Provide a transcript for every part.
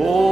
Only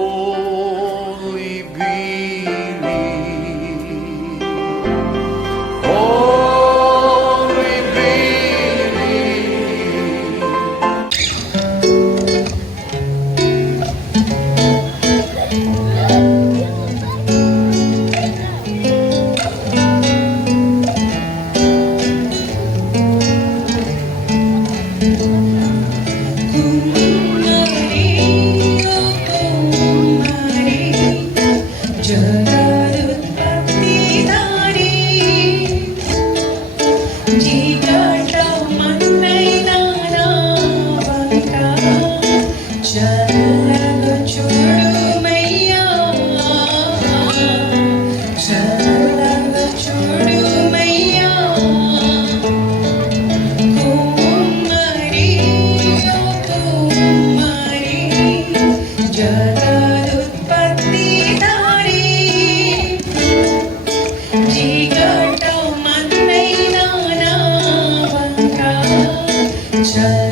shine.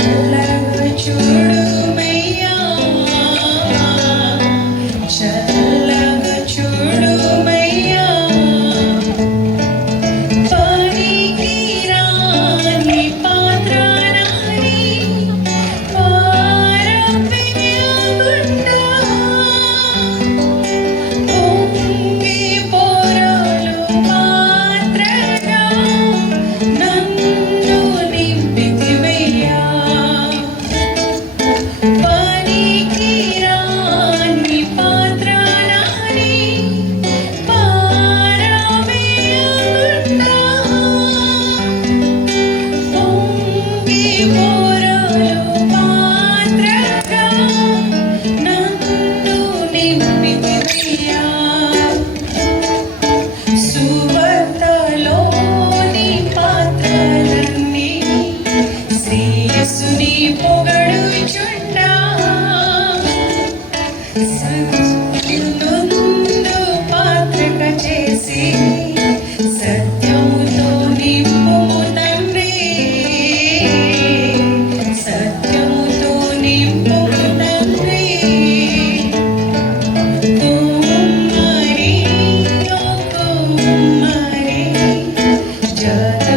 should